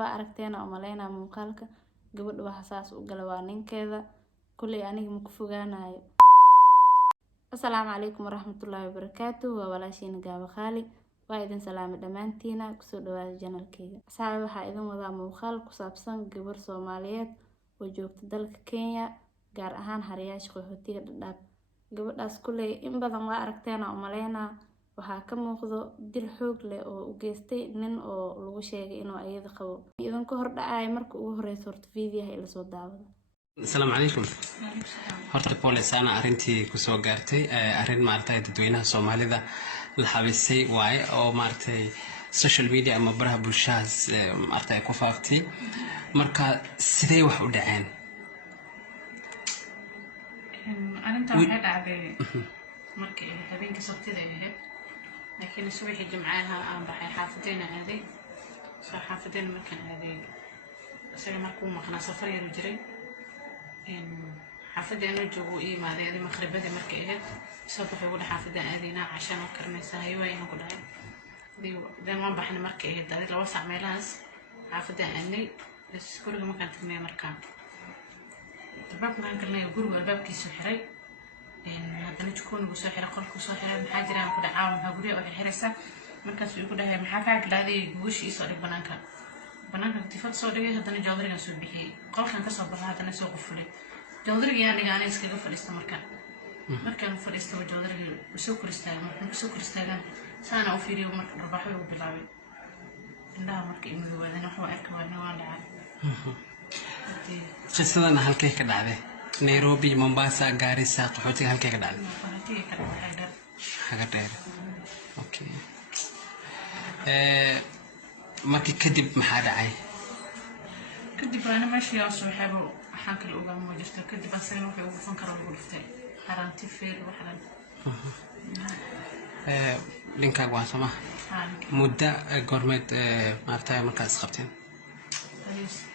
waa aragteena oo maleynaa muuqaalka gabadha waxa saas u gala waa ninkeeda kulay aniga ma ku fogaanayo. Assalaamu calaykum waraxmatullaahi wabarakaatuh. waa walaashiina Gaabo Qaali. waa idin salaamay dhammaantiina kusoo dhawaada channelkayga. Asxaabi waxaa idin wadaa muuqaal ku saabsan gabar Soomaaliyeed oo joogta dalka Kenya gaar ahaan Haryaasha qaxootiga Dadaab. gabadhaas kulay in badan waa aragteena oo maleynaa waxaa ka muuqdo dil xoog leh oo u geystay nin oo lagu sheegay inuu ayada qabo. idin ka hor dhacay markii ugu horreysay horta fiidiyaha ila soo daawada. السلام عليكم. horta police-ana arintii ku soo gaartay arin maartay dadweynaha Soomaalida la xabisay waay oo maartay social media ama baraha bulshada maartay ku faaftay marka sidee wax u dhaceen arintan waxay dhacday markii habeenkii sabtida ahayd laakiin subaxii jimcaha aan baxay xaafadeena aaday soo xaafadeena markaan aaday isaga markuu maqnaa safar yar jiray xaafadeena joogo iimaaday maqribada markay ahayd soo baxay ugu xaafadeen aadayna cashan oo karnaysa hay'adaha ku dhacay dan waan baxnay markay ahayd dadii laba saac meelahaas xaafadeen aanay guriga markaan tagnay markaan albaabkaan galnay guriga albaabkiisu xiray haddana jikoonigu soo xiray qolku soo xiray maxaa jiraan ku dhacaa maxaa guriga oo xiraysa markaas uu ku dhahay maxaa ka galaday guushii soo dhig banaanka tifad soo dhigay haddana joodariga soo bixiyay qolkan ka soo baxay haddana soo qufulay joodariga aniga iskaga fadhiista markaan fadhiista joodariga soo koristaagan saana u fiiriyo marka rabaxo uu bilaabay indhaha markii inuu waadana wax arka waan dhacay qisadan halkee ka dhacday Nairobi Mombasa Garissa qaxootiga halkee ka dhacday haga dheer okay markii kadib maxaa dhacay kadib ana meeshii aan soo xabo waxaan kala ogaa ma jirto kadib asagana wuxuu ugu fan karaa ugu dhiftay haranti feer waxaan linka waa sama muddo goormeed maartay markaas qabteen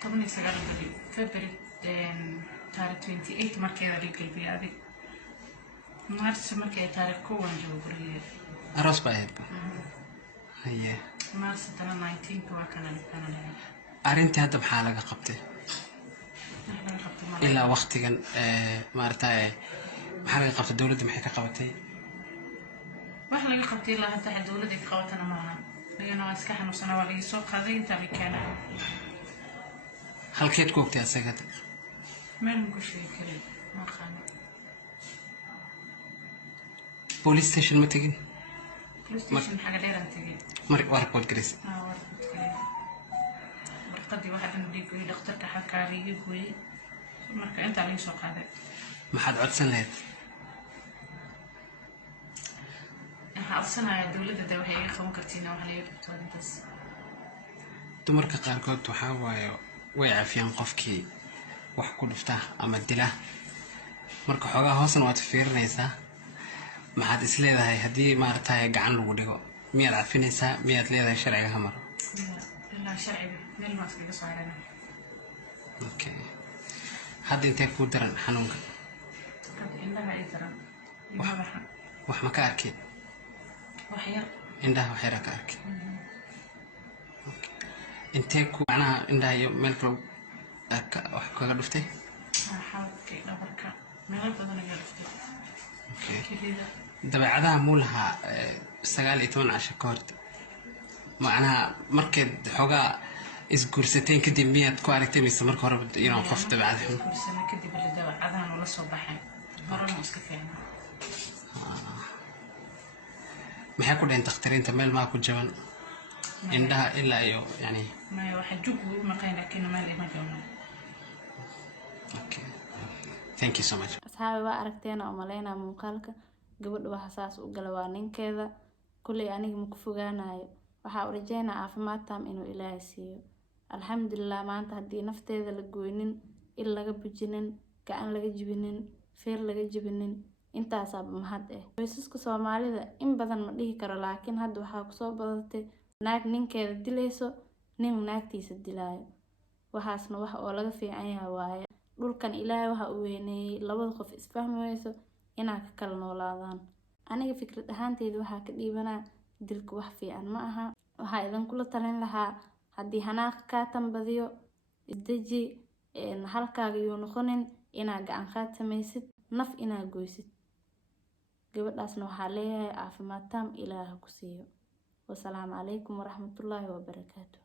19 February taariikh 28 markii la dhigay biyaadi Mars markii taariikh koowan joogay aroos baa ahayd haye Mars 19 waa kana arintii hadda maxaa laga qabtay ilaa waqtigan maartay maxaa laga qabtay dawladda maxay ka qabatay wax laga qabtay ilaa hadda dawladda ay qabatana maaha iyana iska xanuunsan waa laga soo qaaday inta la keenay halkeed ku ogtay asaga meel ku sheekay ma qaano police station ma tagin police station xaga dheer aan tagay mar war report garis warqadii waxa dhan dhigay dhakhtarka xakaariga gooy marka inta la soo qaaday maxaad codsan lahayd xabsanaya dawladda waxay iga qaban kartiina wax laga qabto intaas dumarka qaarkood waxaa waayo way cafiyaan qofkii wax ku dhufta ama dila marka xogaa hoosan waad fiirinaysaa maxaad is leedahay haddii maartay gacan lagu dhigo miyaad cafinaysaa miyaad leedahay sharciga hamar ilaa sharciga meel ma iskaga saarana okay hadda intee ku daran xanuunka indhaha ay daran wax ma ka arkay wax yar indhaha wax yar ka arkay intee ku macnaha indhaha iyo meel kale wax kaga dhuftay xaalkii dhabarka meel badan ayaa dhuftay dabeecadaha muulaha 19 casho ka hor macnaha markeed xogaa isguursateen kadib miyaad ku aragtay mise marka hore inuu qof dabeecad xun guursana kadib dabeecadahan la soo baxay horena iska fiicnaa maxay ku dhayn dhakhtarinta meel ma ku jaban indhaha ilaa iyo yani ma waxa jug ugu maqan laakiin ma leh ma joono okay thank you so much asxaabi waa aragteena oo maleynaa muuqaalka gabadha waxa saas u gala waa ninkeeda kulay aniga ma ku fogaanayo waxa u rajeynaa caafimaad taam inuu Ilaahay siiyo alxamdulillah maanta haddii nafteeda la gooynin il laga bujinin gacan laga jibinin feer laga jibinin intaas mahad qoysaska Soomaalida in badan ma dhihi karo laakiin hadda waxa ku soo badatay naag ninkeeda dilayso nin naagtiisa dilaayo waxaasna wax oo laga fiican yahay waaye dhulkan Ilaahay waxa uu weeneeyay labada qof isfahmayso inay ka kala noolaadaan aniga fikrad ahaanteyda waxa ka dhiibanaa dilku wax fiican ma aha waxa idin kula talin lahaa haddii hanaaqa kaa tambadiyo isdeji, halkaaga yuu noqonin inaa gacan qaad samaysid, naf inaa goysid. gabadhaasna waxaa leeyahay caafimaad taam Ilaaha ku siiyo. Wassalaamu calaykum waraxmatullaahi wabarakaatuh.